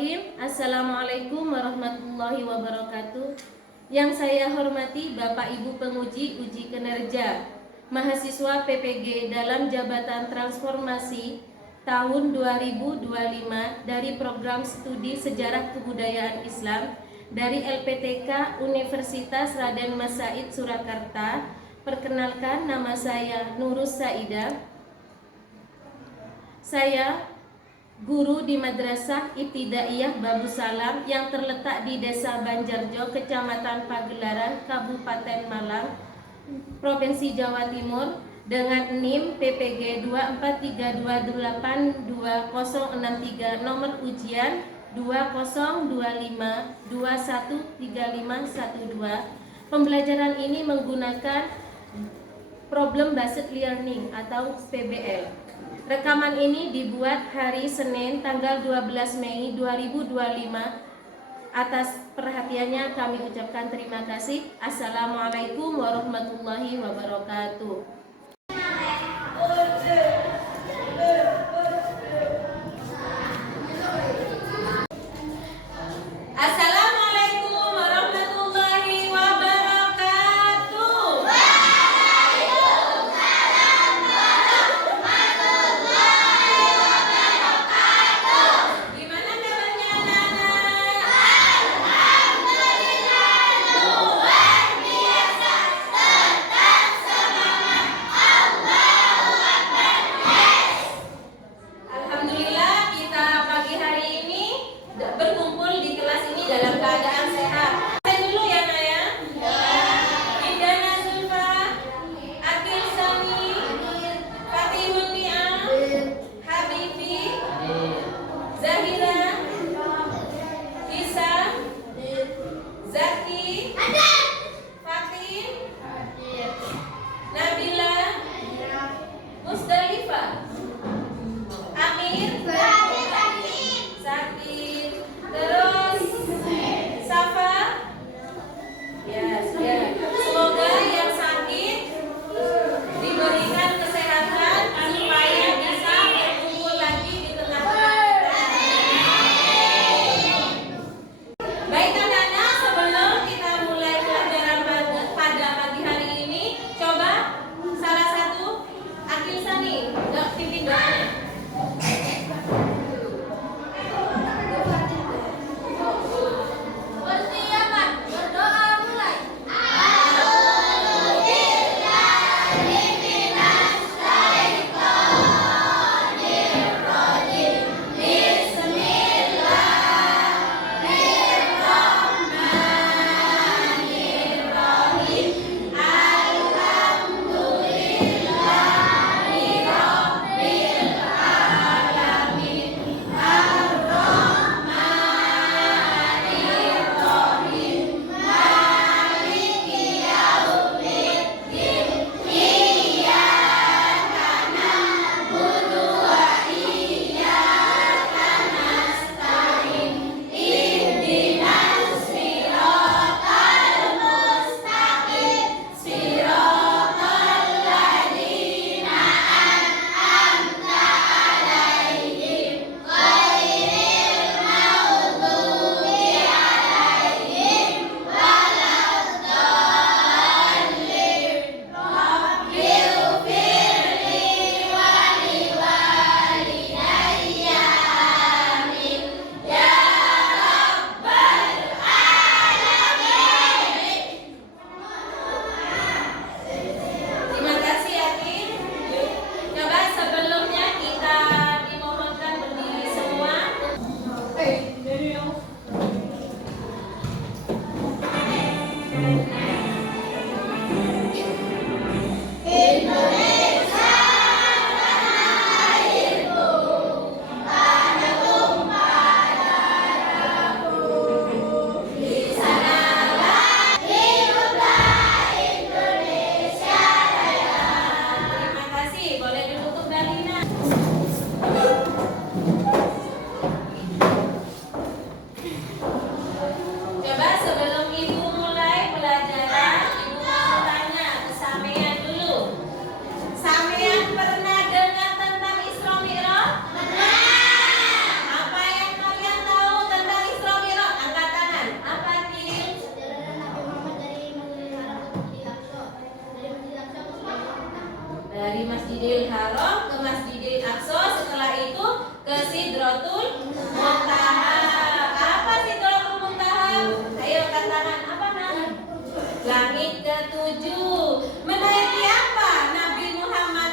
Bismillahirrahmanirrahim. Assalamualaikum warahmatullahi wabarakatuh. Yang saya hormati Bapak Ibu penguji uji kinerja mahasiswa PPG dalam jabatan transformasi tahun 2025 dari program studi Sejarah Kebudayaan Islam dari LPTK Universitas Raden Mas Said Surakarta. Perkenalkan, nama saya Nurus Saidah. Saya guru di Madrasah Ibtidaiyah Babu Salam yang terletak di Desa Banjarjo, Kecamatan Pagelaran, Kabupaten Malang, Provinsi Jawa Timur, dengan NIM PPG 243282063, nomor ujian 2025213512. Pembelajaran ini menggunakan problem based learning atau PBL. Rekaman ini dibuat hari Senin tanggal 12 Mei 2025. Atas perhatiannya kami ucapkan terima kasih. Assalamualaikum warahmatullahi wabarakatuh. Masjidil Haram, ke Masjidil Aqsa, setelah itu ke Sidratul Muntaha. Apa Sidratul Muntaha? Ayo katakan apa nama? Langit ketujuh. Menaiki apa Nabi Muhammad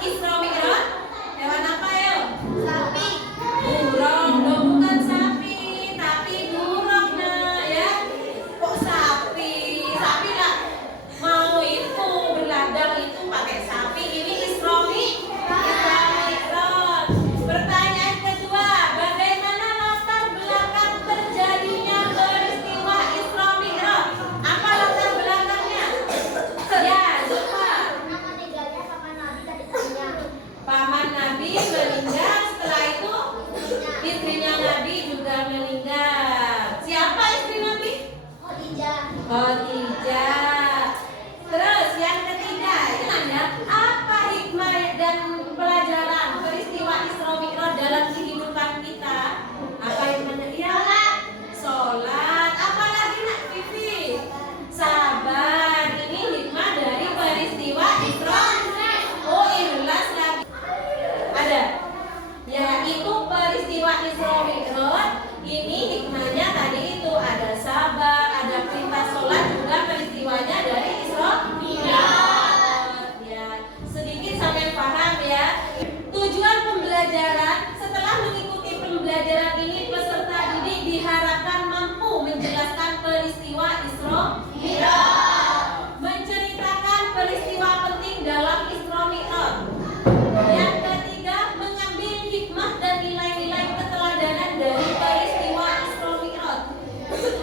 Isra Mi'raj? Hewan apa ya? Sapi. Burung, dong bukan sapi, tapi burung nah ya. Kok sapi? Sapi lah. Mau itu berladang itu pakai sapi. Ini Isra Mi'raj. Pertanyaan kedua, bagaimana latar belakang terjadinya peristiwa Isra Mi'raj? Apa latar belakangnya? Ya, lupa. Paman Nabi meninggal, setelah itu istrinya Nabi juga meninggal. Siapa istri Nabi? Khadijah. Terus yang ketiga, apa hikmah dan pelajaran peristiwa Isra Mi'raj dalam kehidupan kita? Apa hikmahnya? Ya, sholat. Apa lagi nak Vivi? Sabar. Ini hikmah dari peristiwa Isra. Oh, ikhlas lagi. Ada. Yaitu peristiwa Isra Mi'raj. Ini hikmahnya tadi itu ada sabar, ada perintah sholat, juga peristiwanya dari Isra Mi'raj. Ya, sedikit sampai paham ya. Tujuan pembelajaran, setelah mengikuti pembelajaran ini, peserta didik diharapkan mampu menjelaskan peristiwa Isra Mi'raj, menceritakan peristiwa penting dalam Isra Mi'raj. Yang ketiga, mengambil hikmah dan nilai-nilai keteladanan dari peristiwa Isra Mi'raj.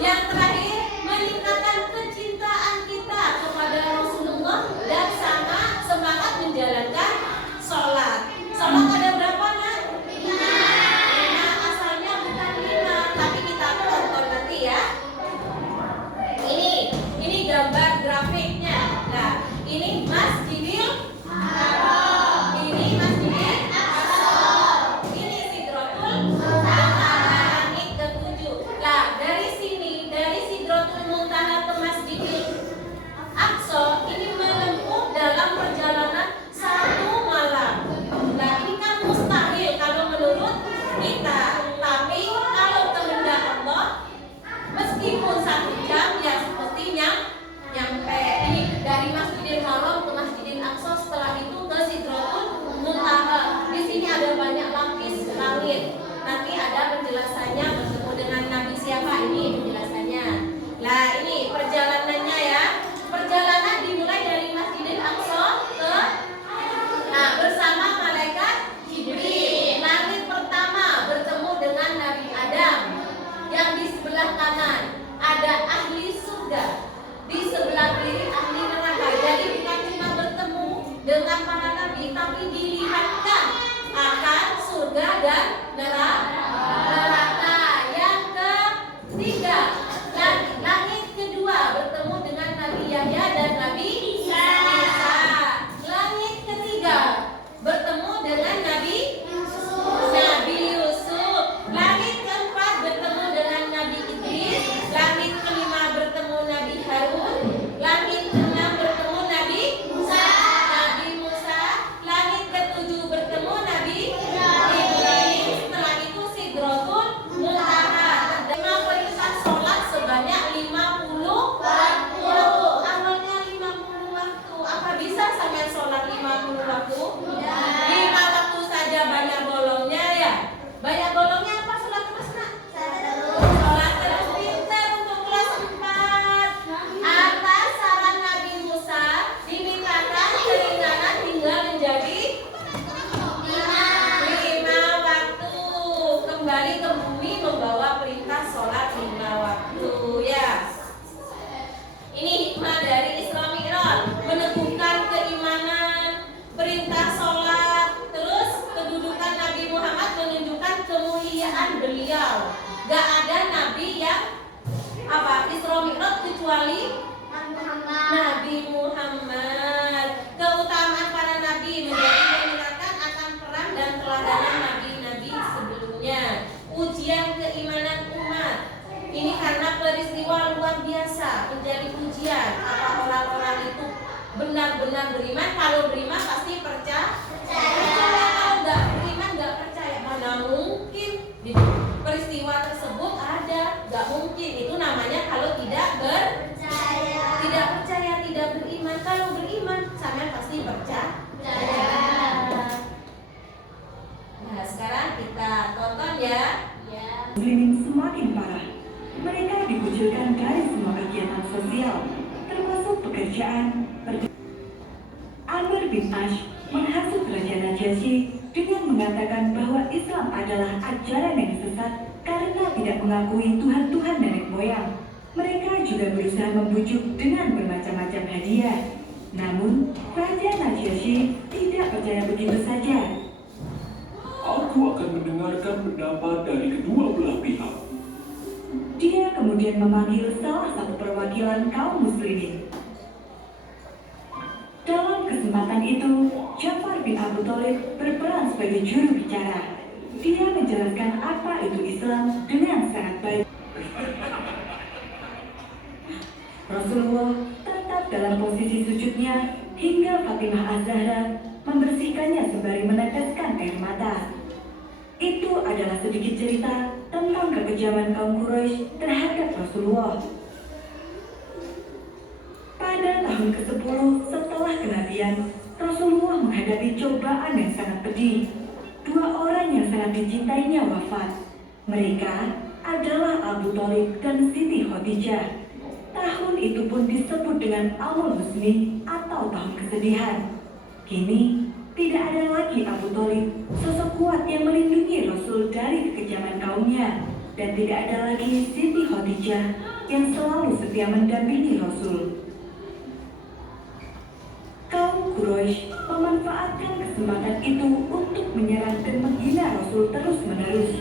Yang terakhir, meningkatkan kecintaan kita kepada Rasulullah dan sama semangat menjalankan sholat. Sholat ada berapa nak? 5. Asalnya bukan 5, tapi kita tonton nanti ya. Ini gambar grafiknya. Nah, ini Masjidil Haram. Ini Masjidil Aqsa. Ini Sidratul Muntaha, langit ketujuh. Nah, dari sini, dari Sidratul Muntaha ke Masjidil Aqsa ini menempuh dalam perjalanan 1 malam. Nah, ini kan mustahil kalau menurut kita. Tapi kalau kehendak Allah, meskipun 1 jam ya sepertinya nyampe ini dari Masjidil Haram ke Masjidil Aqsa, setelah itu ke Sidratul Muntaha. Di sini ada banyak lapis langit. Nanti ada penjelasannya, bertemu dengan Nabi siapa, ini penjelasannya. Nah, ini perjalanannya ya. Perjalanan dimulai dari Masjidil Aqsa ke bersama malaikat Jibril. Langit pertama bertemu dengan Nabi Adam. Yang di sebelah kanan ada ahli surga, di sebelah kiri ahli neraka. Jadi bukan cuma bertemu dengan para nabi, tapi dilihatkan akan surga dan neraka. Yang ketiga, langit kedua bertemu dengan Nabi Yahya dan Nabi Isa. Langit ketiga bertemu dengan Nabi Yusuf. Langit keempat bertemu dengan Nabi Idris. Langit kelima bertemu Nabi Harun. Langit keenam bertemu Nabi Musa. Langit ketujuh bertemu Nabi Ibrahim. Setelah itu Sidratul Muntaha. Terima perintah sholat sebanyak 50 waktu. Awalnya 50 waktu. Apa bisa sampai sholat 50 waktu? 5 waktu saja banyak bolongnya ya. Banyak bolongnya apa sholat terus nak? Sholat terus, pintar untuk kelas 4. Atas saran Nabi Musa dimintakan keringanan hingga menjadi 5 waktu. Kembali ke bumi membawa perintah sholat 5 waktu ya. Ini hikmah dari Isra Mi'raj, meneguhkan keimanan, perintah sholat. Terus kedudukan Nabi Muhammad menunjukkan kemuliaan beliau. Gak ada nabi yang Isra Mi'raj kecuali Nabi Muhammad. Keutamaan para nabi menjadi mengingatkan akan peran dan teladanan nabi-nabi sebelumnya. Ujian keimanan umat. Ini karena peristiwa luar biasa menjadi ujian. Apa orang-orang itu benar benar-benar beriman. Kalau beriman pasti percaya. Kalau nggak beriman nggak percaya, mana mungkin peristiwa tersebut ada, nggak mungkin. Itu namanya kalau tidak percaya, tidak beriman. Kalau beriman, sampean pasti percaya. Nah, sekarang kita tonton ya. Muslimin semakin parah. Mereka dikucilkan dari semua kegiatan sosial, termasuk pekerjaan. Amr bin Ash menghasut Raja Najasyi dengan mengatakan bahwa Islam adalah ajaran yang sesat karena tidak mengakui Tuhan-Tuhan nenek moyang. Mereka juga berusaha membujuk dengan bermacam-macam hadiah. Namun, Raja Najasyi tidak percaya begitu saja. Aku akan mendengarkan pendapat dari kedua belah pihak. Dia kemudian memanggil salah satu perwakilan kaum muslimin. Dalam kesempatan itu, Ja'far bin Abu Thalib berperan sebagai juru bicara. Dia menjelaskan apa itu Islam dengan sangat baik. Rasulullah tetap dalam posisi sujudnya hingga Fatimah Az-Zahra membersihkannya sembari meneteskan air mata. Itu adalah sedikit cerita tentang kekejaman kaum Quraisy terhadap Rasulullah. Pada tahun ke-10 setelah kenabian, Rasulullah menghadapi cobaan yang sangat pedih. Dua orang yang sangat dicintainya wafat. Mereka adalah Abu Thalib dan Siti Khadijah. Tahun itu pun disebut dengan Amul Husni atau tahun kesedihan. Kini, tidak ada lagi Abu Thalib, sosok kuat yang melindungi Rasul dari kekejaman kaumnya. Dan tidak ada lagi Siti Khadijah yang selalu setia mendampingi Rasul. Kaum Quraisy memanfaatkan kesempatan itu untuk menyerang dan menghina Rasul terus-menerus.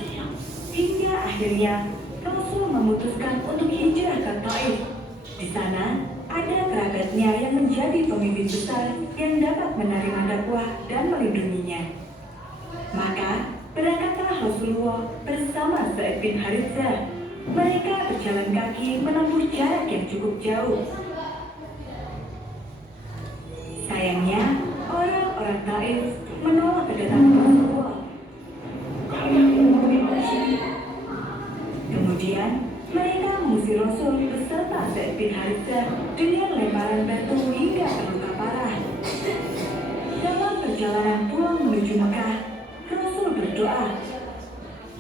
Hingga akhirnya Rasul memutuskan untuk hijrah ke Taif. Di sana ada kerabatnya yang menjadi pemimpin besar yang dapat menerima dakwah dan melindunginya. Maka berangkatlah Rasulullah bersama Zaid bin Harithah. Mereka berjalan kaki menempuh jarak yang cukup jauh. Sayangnya, orang-orang Taif menolak kedatangan Rasulullah. Kemudian, mereka mengusir Rasul beserta Zaid bin Harithah dengan lemparan batu hingga terluka parah. Dalam perjalanan pulang menuju Mekah, Rasul berdoa,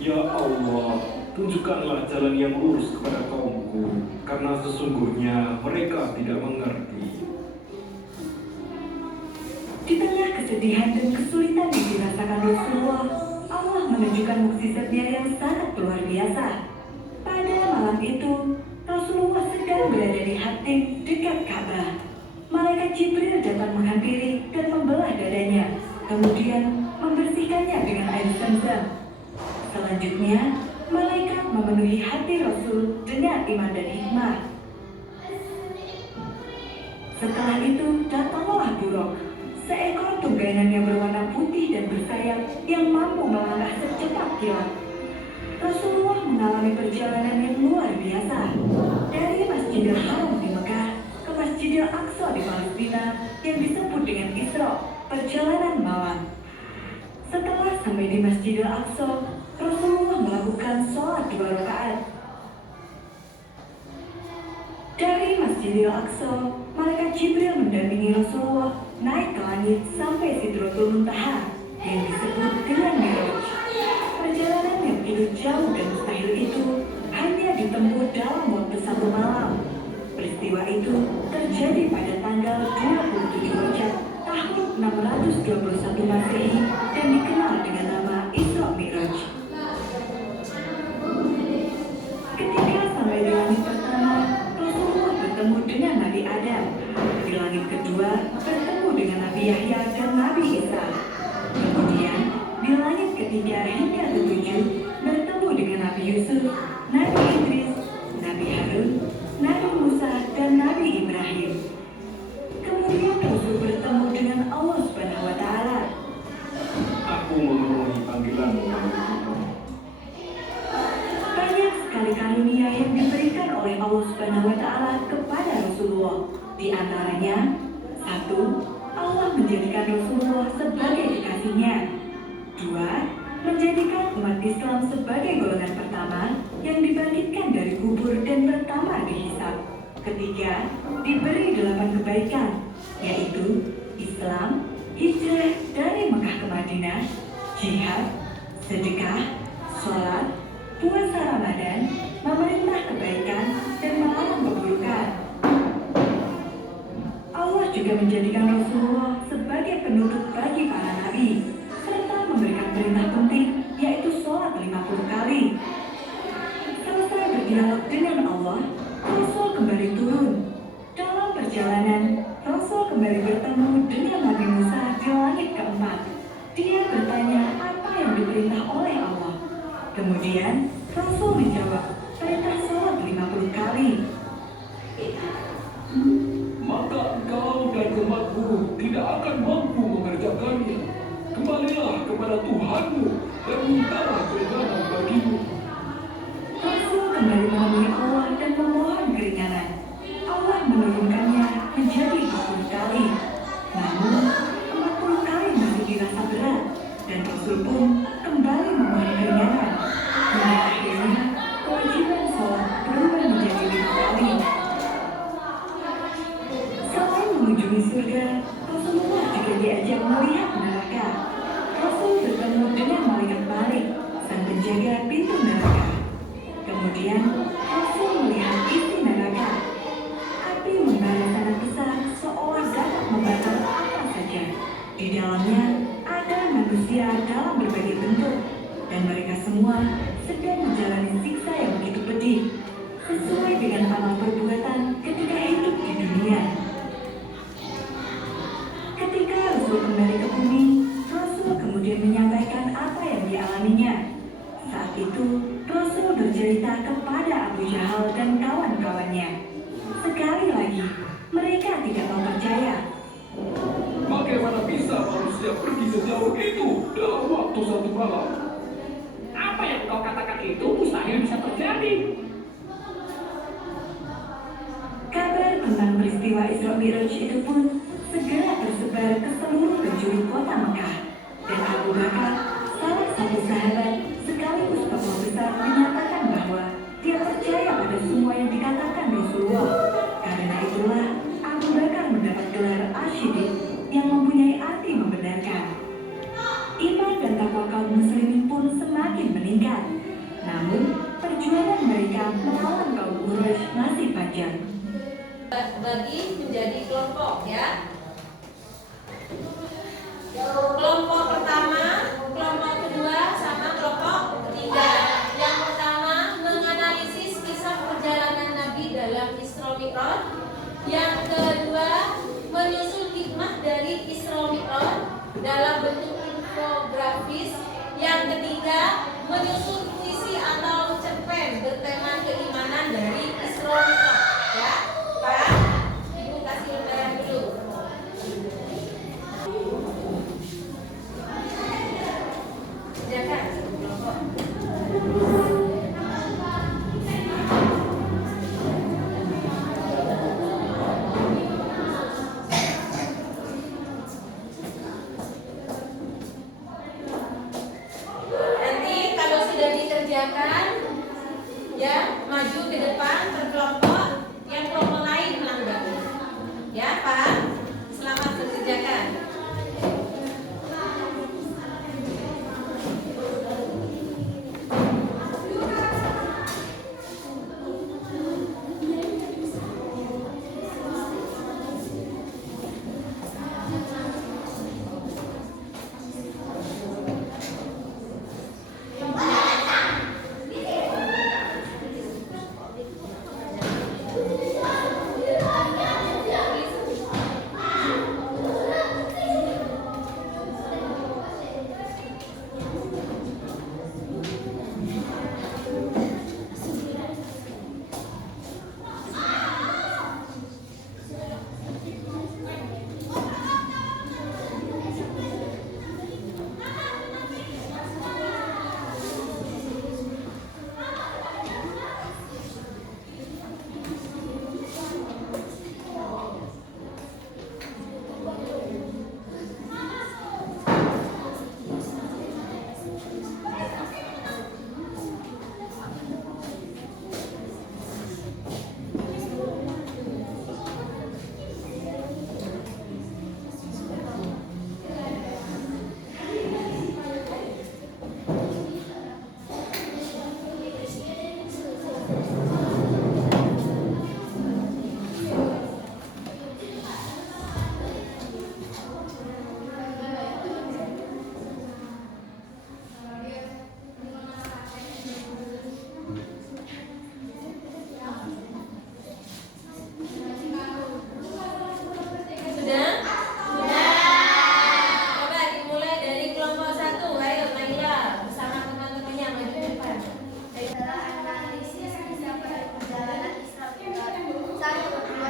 Ya Allah, tunjukkanlah jalan yang lurus kepada kaumku, karena sesungguhnya mereka tidak mengerti. Di tengah kesedihan dan kesulitan yang dirasakan Rasulullah, Allah menunjukkan mukjizatnya yang sangat luar biasa. Pada malam itu, Rasulullah sedang berada di Hatim dekat Ka'bah. Malaikat Jibril datang menghampiri dan membelah dadanya, kemudian membersihkannya dengan air Zam-Zam. Selanjutnya, malaikat memenuhi hati Rasul dengan iman dan hikmah. Setelah itu, datanglah Buraq, seekor tunggangan yang berwarna putih dan bersayap yang mampu melangkah secepat kilat. Rasulullah mengalami perjalanan yang luar biasa, dari Masjidil Haram di Mekah ke Masjidil Aqsa di Palestina yang disebut dengan Isra, perjalanan malam. Setelah sampai di Masjidil Aqsa, Rasulullah melakukan sholat 2 rakaat. Dari Masjidil Aqsa, malaikat Jibril mendampingi Rasulullah naik ke langit sampai Sidratul Muntaha yang disebut dengan Mi'raj. Perjalanan yang begitu jauh dan mustahil itu hanya ditempuh dalam waktu 1 malam. Peristiwa itu terjadi pada tanggal 27 Rajab tahun 621 Masehi dan dikenal dengan nama Isra Mi'raj. Ketika sampai di langit pertama, Rasulullah bertemu dengan Nabi Adam. Di langit kedua, bertemu dengan Nabi Yahya dan Nabi Isa. Kemudian, di langit ketiga hingga ketujuh, bertemu dengan Nabi Yusuf, Nabi Idris, Nabi Harun, Nabi Musa, dan Nabi Ibrahim. Kemudian Rasul bertemu dengan Allah Subhanahu wa Ta'ala. Aku memenuhi panggilanmu, wahai Tuhan. Banyak sekali karunia yang diberikan oleh Allah Subhanahu wa Ta'ala kepada Rasulullah. Di antaranya, 1. Allah menjadikan Rasulullah sebagai kekasihnya. 2. Menjadikan umat Islam sebagai golongan pertama yang dibangkitkan dari kubur dan pertama dihisab. 3. Diberi 8 kebaikan, yaitu Islam, hijrah dari Mekah ke Madinah, jihad, sedekah, sholat, puasa Ramadan, memerintah kebaikan, dan melarang keburukan. Allah juga menjadikan Rasulullah sebagai penutup bagi para nabi, serta memberikan perintah penting, yaitu sholat 50 kali. Selesai berdialog dengan Allah, Rasul kembali turun. Dalam perjalanan, Rasul kembali bertemu dengan Nabi Musa di langit keempat. Dia bertanya apa yang diperintah oleh Allah. Kemudian, Rasul menjawab, perintah sholat 50 kali. Maka engkau dan umatmu tidak akan mampu mengerjakannya. Kembalilah kepada Tuhanmu dan mintalah keringanan bagimu. Rasul kembali menemui Allah dan memohon keringanan. Allah menurunkannya menjadi 20 kali. Namun, 40 kali masih dirasa berat, dan Rasul pun kembali memohon keringanan. Hingga akhirnya, kewajiban sholat berubah menjadi 5 kali. Selain mengunjungi surga, Rasulullah juga diajak melihat neraka. Rasul bertemu dengan malaikat Malik, sang penjaga pintu neraka. Kemudian, Rasul melihat isi neraka. Api membara sangat besar seolah dapat membakar apa saja. Di dalamnya ada manusia dalam berbagai bentuk, dan mereka semua sedang menjalani siksa yang begitu pedih, sesuai dengan amal perbuatan ketika hidup di dunia. Ketika Rasul kembali ke bumi, Rasul kemudian menyampaikan apa yang dialaminya. Saat itu, Rasul bercerita kepada Abu Jahal dan kawan-kawannya. Sekali lagi, mereka tidak mau percaya. Bagaimana bisa manusia pergi sejauh itu dalam waktu 1 malam? Apa yang kau katakan itu mustahil bisa terjadi. Kabar tentang peristiwa Isra Mi'raj itu pun segera tersebar ke seluruh penjuru kota Mekah. Dan Abu Bakar, salah satu sahabat sekaligus tokoh besar, menyatakan bahwa dia percaya pada semua yang dikatakan Rasulullah. Karena itulah Abu Bakar mendapat gelar Asyiddiq yang mempunyai arti membenarkan. Iman dan takwa kaum muslimin pun semakin meningkat. Namun, perjuangan mereka melawan kaum Quraisy masih panjang. Bagi menjadi kelompok ya. Kelompok pertama, kelompok kedua, sama kelompok ketiga. Yang pertama menganalisis kisah perjalanan Nabi dalam Isra Mi'raj. Yang kedua menyusun hikmah dari Isra Mi'raj dalam bentuk infografis. Yang ketiga menyusun puisi atau cerpen bertema keimanan dari Isra Mi'raj. Ya, Pak, Ibu kasih undangan dulu. Kerjakan satu kelompok. Nanti kalau sudah dikerjakan, ya maju ke depan berkelompok, yang kelompok lain melanggar. Ya Pak, selamat mengerjakan.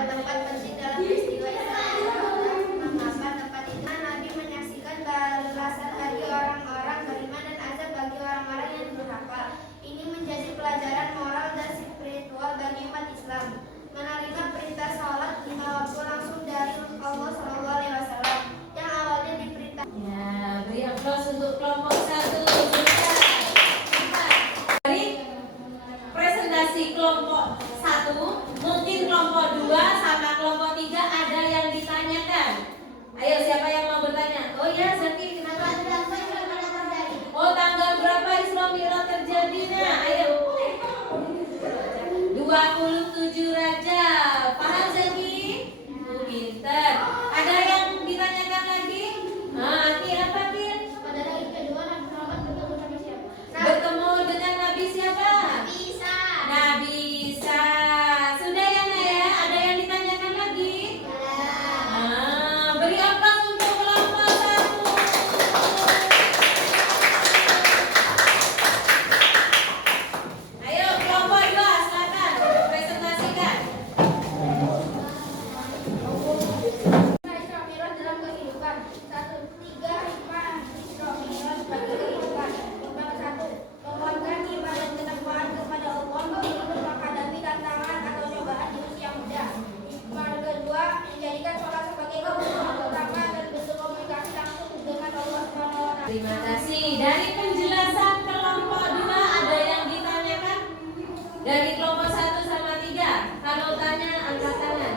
tempat penting dalam peristiwa Isra Mengapa tempat itu? Nabi menyaksikan balasan hari orang-orang beriman dan azab bagi orang-orang yang durhaka. Ini menjadi pelajaran moral dan spiritual bagi umat Islam. Menerima perintah sholat 5 waktu langsung dari Allah SAW yang awalnya diperintah. Ya, beri aplaus untuk kelompok 1. Dari presentasi kelompok 1, mungkin kelompok 2 sama kelompok 3 ada yang ditanyakan. Ayo, siapa yang mau bertanya? Oh ya, Zaki, kenapa? Oh, tanggal berapa Isra Mi'raj terjadinya? Ayo. 27 Rajab. Paham Zaki? Pinter. Ada yang ditanyakan lagi? Nah, apa Kil? Pada hari kedua Nabi Muhammad bertemu sama siapa? Bertemu dengan Nabi siapa? Nabi Isa. Nabi Isa. Sudah ya Naya? Ada yang ditanyakan lagi? Beri aplaus untuk kelompok 1. Ayo kelompok 2, silakan presentasikan. Isra Mi'raj dalam kehidupan. 1. 3 hikmah Isra Mi'raj bagi kehidupan. Nomor 1. Menguatkan iman dan ketakwaan kepada Allah untuk menghadapi tantangan atau cobaan di usia muda. Hikmah kedua, menjadikan sholat sebagai kebutuhan utama dan bentuk komunikasi langsung dengan Allah SWT. Terima kasih. Dari penjelasan kelompok 2 ada yang ditanyakan? Dari kelompok 1 sama 3. Kalau tanya angkat tangan.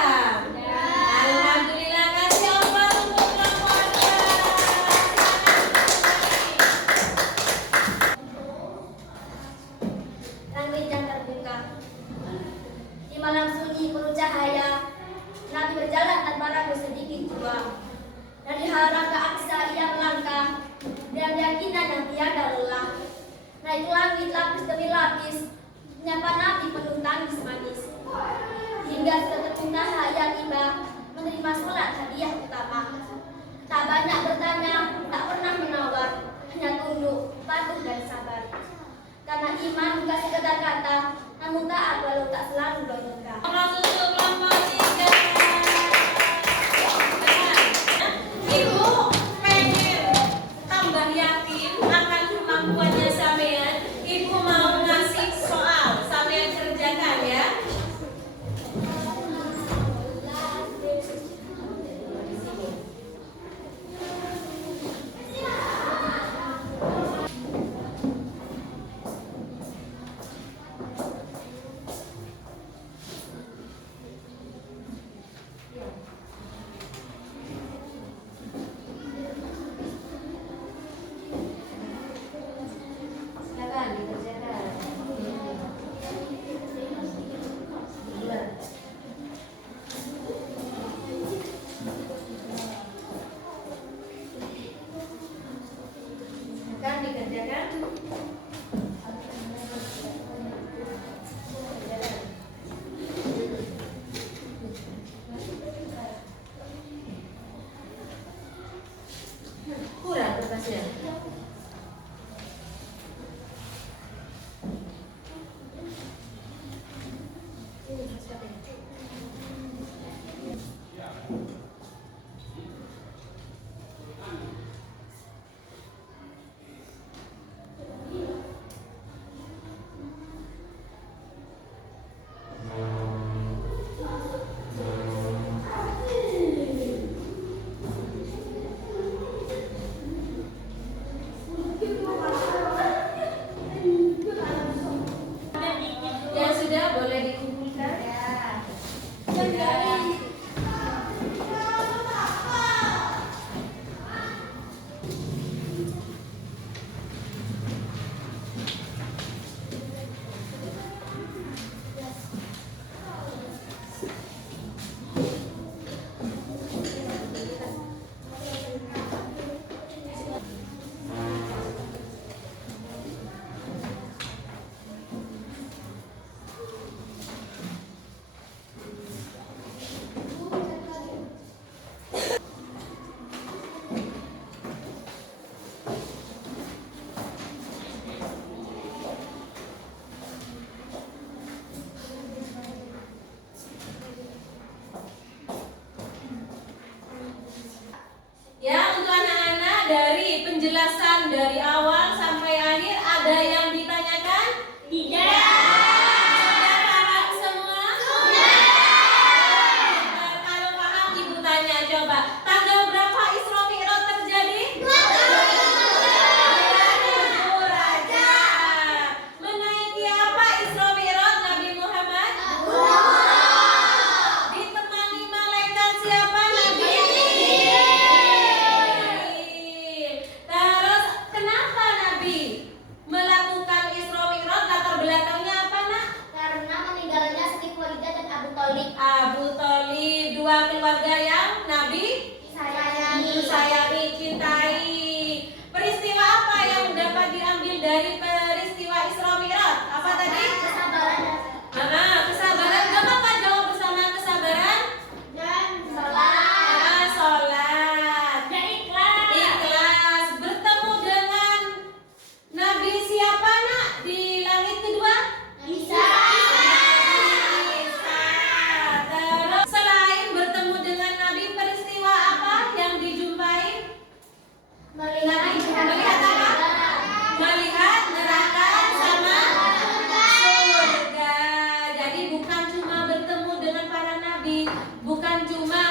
Ya. Alhamdulillah, kasih aplaus untuk kelompok 2. Langit yang terbuka. Di malam sunyi penuh cahaya, Nabi berjalan tanpa ragu sedikit jua. Dari Hara ke Aqsa ia melangkah, dengan keyakinan yang tiada lelah. Naik langit lapis demi lapis, menyapa Nabi penuh tangis manis. Hingga setelah muntaha ia tiba, menerima sholat hadiah utama. Tak banyak bertanya, tak pernah menawar, hanya tunduk, patuh dan sabar. Karena iman bukan sekedar kata, namun taat walau tak selalu logika. Aplaus untuk kelompok 3. Ibu pengen tambah yakin akan kemampuannya sampean. Ibu mau ngasih soal, sampean kerjakan ya. Silakan dikerjakan. Dua. Silakan dikerjakan. Kurang kertasnya. Yang sudah boleh dikumpulkan. Sudah. penjelasan dari awal sampai akhir? Ada yang ditanyakan? Tidak. Sudah paham semua? Sudah. Kalau paham ibu tanya coba, tanggal berapa Isra Mi'raj terjadi? 27 Rajab. Menaiki apa Isra Mi'raj Nabi Muhammad? Ditemani malaikat siapa? Nabi Jibril. Terus kenapa Nabi melakukan Isra Mi'raj? Latar belakangnya apa, Nak? Karena meninggalnya Siti Khadijah dan Abu Thalib. Abu Thalib, dua keluarga yang Nabi sayangi, cintai. Peristiwa apa yang dapat diambil dari peristiwa Isra Mi'raj? Apa tadi? Kesabaran Kesabaran. Gak apa-apa, jawab bersama kesabaran. dan sholat. Sholat. Dan ikhlas. Ikhlas. Bertemu dengan Nabi siapa, Nak? Di langit kedua? Bisa. Isa. Terus selain bertemu dengan Nabi, peristiwa apa yang dijumpai? Melihat apa? Melihat neraka sama surga. Jadi bukan cuma bertemu dengan para nabi, bukan cuma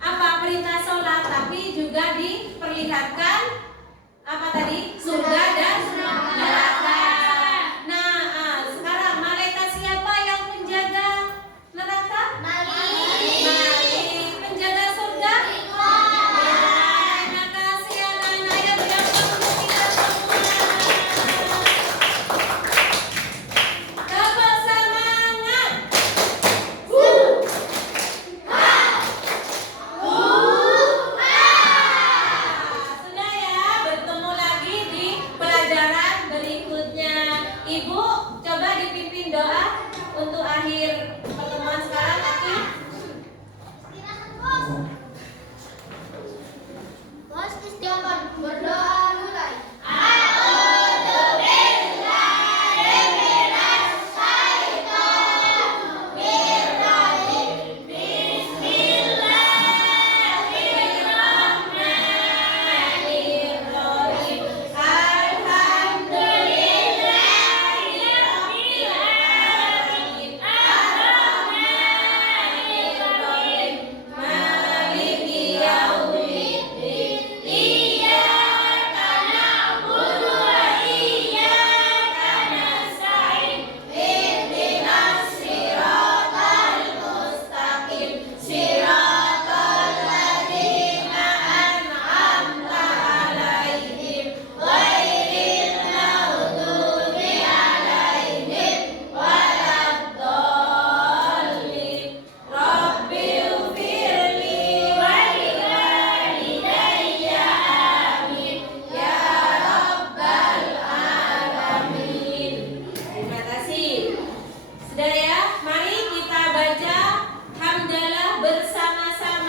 apa perintah sholat, tapi juga diperlihatkan apa tadi? Surga dan neraka. Nah, sekarang malaikat siapa yang menjaga neraka? Malik. Penjaga surga? Terima kasih anak-anak yang berangkat untuk kita semua. Dapat semangat. Sudah ya, bertemu lagi di pelajaran berikutnya. Ibu, coba dipimpin doa untuk akhir pertemuan sekarang, Aki. Bos, istiawan berdoa mulai. Terima kasih. Sudah ya, mari kita baca hamdalah bersama-sama.